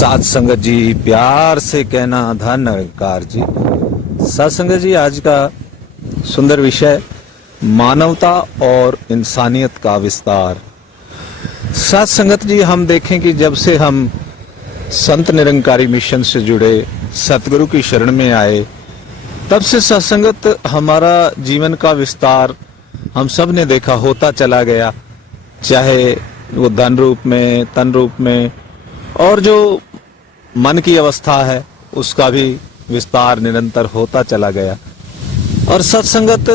साथ संगत जी, प्यार से कहना धन निरंकार जी। साथ संगत जी, आज का सुंदर विषय मानवता और इंसानियत का विस्तार। साथ संगत जी, हम देखें कि जब से हम संत निरंकारी मिशन से जुड़े, सतगुरु की शरण में आए, तब से सत्संगत हमारा जीवन का विस्तार हम सब ने देखा होता चला गया, चाहे वो धन रूप में, तन रूप में, और जो मन की अवस्था है उसका भी विस्तार निरंतर होता चला गया। और सत्संगत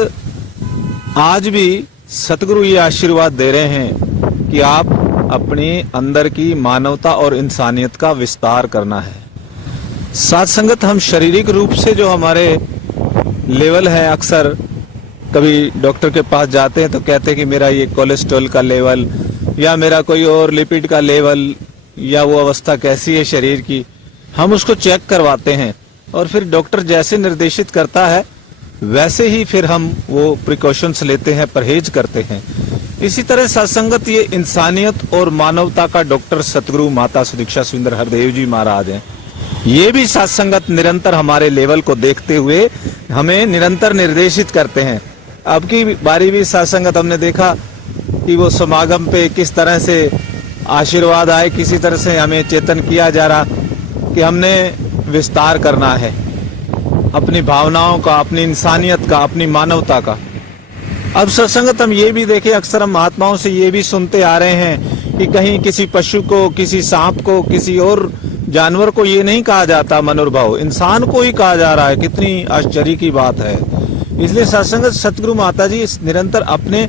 आज भी सतगुरु ये आशीर्वाद दे रहे हैं कि आप अपने अंदर की मानवता और इंसानियत का विस्तार करना है। साथ संगत हम शारीरिक रूप से जो हमारे लेवल है, अक्सर कभी डॉक्टर के पास जाते हैं तो कहते हैं कि मेरा ये कोलेस्ट्रॉल का लेवल या मेरा कोई और लिपिड का लेवल या वो अवस्था कैसी है शरीर की, हम उसको चेक करवाते हैं और फिर डॉक्टर जैसे निर्देशित करता है वैसे ही फिर हम वो प्रिकॉशंस लेते हैं, परहेज करते हैं। इसी तरह सत्संगत ये इंसानियत और मानवता का डॉक्टर सतगुरु माता सुदीक्षा सुंदर हरदेव जी महाराज हैं। ये भी सत्संगत निरंतर हमारे लेवल को देखते हुए हमें निरंतर निर्देशित करते हैं। अब की बारी भी सत्संगत हमने देखा कि वो समागम पे किस तरह से आशीर्वाद आए, किसी तरह से हमें चेतन किया जा रहा कि हमने विस्तार करना है अपनी भावनाओं का, अपनी इंसानियत का, अपनी मानवता का। अब सत्संगत हम ये भी देखें, अक्सर हम महात्माओं से ये भी सुनते आ रहे हैं कि कहीं किसी पशु को, किसी सांप को, किसी और जानवर को ये नहीं कहा जाता मनुर्भव, इंसान को ही कहा जा रहा है। कितनी आश्चर्य की बात है। इसलिए सत्संगत सतगुरु माता जी निरंतर अपने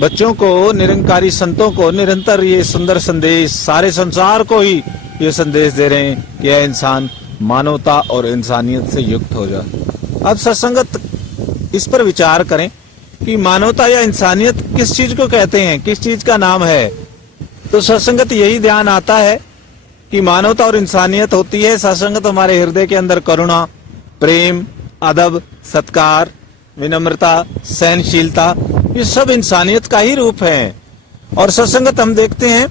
बच्चों को, निरंकारी संतों को निरंतर ये सुंदर संदेश, सारे संसार को ही ये संदेश दे रहे हैं कि यह इंसान मानवता और इंसानियत से युक्त हो जाए। अब सत्संगत इस पर विचार करें कि मानवता या इंसानियत किस चीज को कहते हैं, किस चीज का नाम है। तो सत्संगत यही ध्यान आता है कि मानवता और इंसानियत होती है सत्संगत हमारे हृदय के अंदर करुणा, प्रेम, अदब, सत्कार, विनम्रता, सहनशीलता, ये सब इंसानियत का ही रूप है। और सत्संगत हम देखते हैं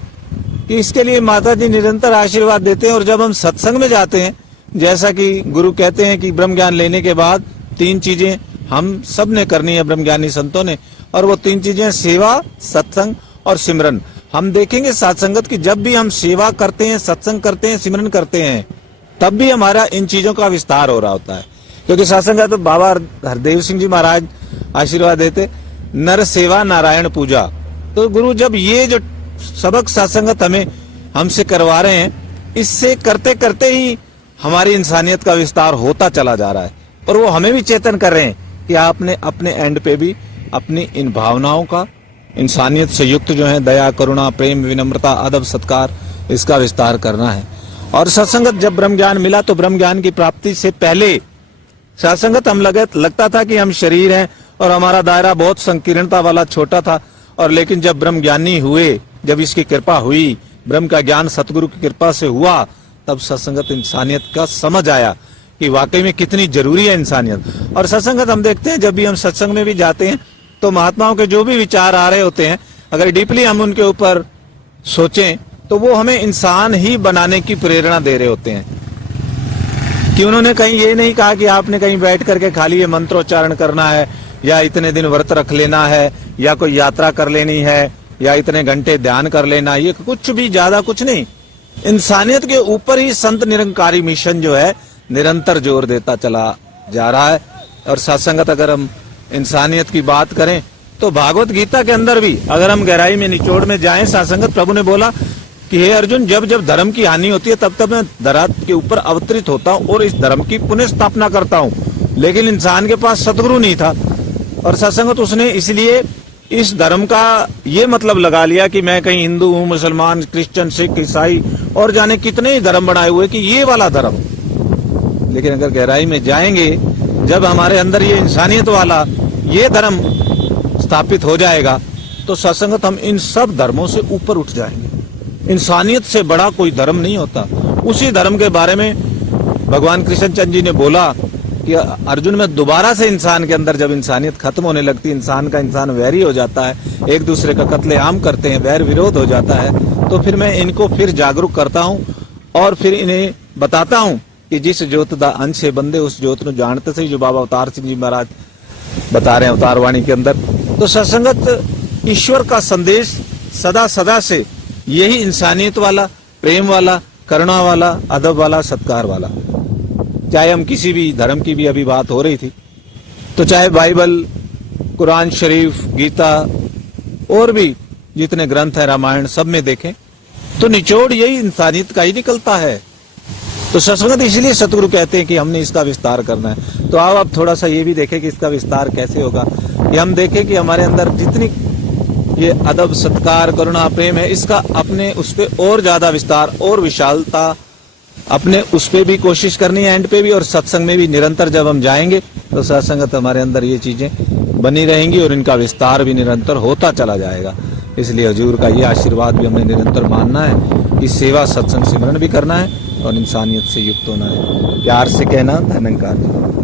कि इसके लिए माता जी निरंतर आशीर्वाद देते हैं। और जब हम सत्संग में जाते हैं, जैसा कि गुरु कहते हैं कि ब्रह्म ज्ञान लेने के बाद 3 चीजें हम सब ने करनी है, ब्रह्मज्ञानी संतों ने, और वो 3 चीजें सेवा, सत्संग और सिमरन। हम देखेंगे सत्संगत की जब भी हम सेवा करते हैं, सत्संग करते हैं, सिमरन करते हैं, तब भी हमारा इन चीजों का विस्तार हो रहा होता है। क्योंकि सत्संग तो बाबा हरदेव सिंह जी महाराज आशीर्वाद देते, नर सेवा नारायण पूजा। तो गुरु जब ये जो सबक सत्संगत हमें हमसे करवा रहे हैं, इससे करते करते ही हमारी इंसानियत का विस्तार होता चला जा रहा है। और वो हमें भी चेतन कर रहे हैं कि आपने अपने एंड पे भी अपनी इन भावनाओं का, इंसानियत से युक्त जो है दया, करुणा, प्रेम, विनम्रता, अदब, सत्कार, इसका विस्तार करना है। और सत्संगत जब ब्रह्म ज्ञान मिला तो ब्रह्म ज्ञान की प्राप्ति से पहले सत्संगत हम लगता था कि हम शरीर हैं और हमारा दायरा बहुत संकीर्णता वाला छोटा था। और लेकिन जब ब्रह्म ज्ञानी हुए, जब इसकी कृपा हुई, ब्रह्म का ज्ञान सतगुरु की कृपा से हुआ, तब सत्संगत इंसानियत का समझ आया कि वाकई में कितनी जरूरी है इंसानियत। और सत्संगत हम देखते हैं, जब भी हम सत्संग में भी जाते हैं तो महात्माओं के जो भी विचार आ रहे होते हैं, अगर डीपली हम उनके ऊपर सोचें तो वो हमें इंसान ही बनाने की प्रेरणा दे रहे होते हैं। कि उन्होंने कहीं ये नहीं कहा कि आपने कहीं बैठ करके खाली ये मंत्रोच्चारण करना है, या इतने दिन व्रत रख लेना है, या कोई यात्रा कर लेनी है, या इतने घंटे ध्यान कर लेना, ये कुछ भी ज्यादा कुछ नहीं। इंसानियत के ऊपर ही संत निरंकारी मिशन जो है निरंतर जोर देता चला जा रहा है। और सत्संगत अगर हम इंसानियत की बात करें तो भागवत गीता के अंदर भी अगर हम गहराई में निचोड़ में जाएं, सत्संगत प्रभु ने बोला कि हे अर्जुन, जब जब धर्म की हानि होती है तब तब मैं धरात के ऊपर अवतरित होता हूँ और इस धर्म की पुनः स्थापना करता हूँ। लेकिन इंसान के पास सतगुरु नहीं था और सत्संगत उसने इसलिए इस धर्म का ये मतलब लगा लिया कि मैं कहीं हिंदू हूँ, मुसलमान, क्रिश्चियन, सिख, ईसाई और जाने कितने ही धर्म बनाए हुए कि ये वाला धर्म। लेकिन अगर गहराई में जाएंगे, जब हमारे अंदर ये इंसानियत वाला ये धर्म स्थापित हो जाएगा तो सत्संगत हम इन सब धर्मों से ऊपर उठ जाएंगे। इंसानियत से बड़ा कोई धर्म नहीं होता। उसी धर्म के बारे में भगवान कृष्णचंद जी ने बोला कि अर्जुन में दोबारा से इंसान के अंदर जब इंसानियत खत्म होने लगती, इंसान का इंसान वैरी हो जाता है, एक दूसरे का कत्लेआम करते हैं, वैर विरोध हो जाता है, तो फिर मैं इनको फिर जागरूक करता हूँ और फिर इन्हें बताता हूं कि जिस जोत दा अंश है बंदे उस जोत ਨੂੰ ਜਾਣते सही, जो बाबा अवतार सिंह जी महाराज बता रहे हैं अवतार वाणी के अंदर। तो सत्संगत ईश्वर का संदेश सदा सदा से यही इंसानियत वाला, प्रेम वाला, करुणा वाला, अदब वाला, सत्कार वाला। चाहे हम किसी भी धर्म की भी अभी बात हो रही थी, तो चाहे बाइबल, कुरान शरीफ, गीता और भी जितने ग्रंथ है, रामायण, सब में देखें तो निचोड़ यही इंसानियत का ही निकलता है। तो सत्संगत इसलिए सतगुरु कहते हैं कि हमने इसका विस्तार करना है। तो आओ अब थोड़ा सा ये भी देखें कि इसका विस्तार कैसे होगा। कि हम देखें कि हमारे अंदर जितनी ये अदब, सत्कार, करुणा, प्रेम है, इसका अपने उस पे और ज्यादा विस्तार और विशालता अपने उस पे भी कोशिश करनी है, एंड पे भी, और सत्संग में भी निरंतर जब हम जाएंगे तो सत्संगत हमारे अंदर ये चीजें बनी रहेंगी और इनका विस्तार भी निरंतर होता चला जाएगा। इसलिए हजूर का ये आशीर्वाद भी हमें निरंतर मानना है कि सेवा, सत्संग, सिमरन भी करना है और इंसानियत से युक्त होना है। प्यार से कहना, धन्यवाद।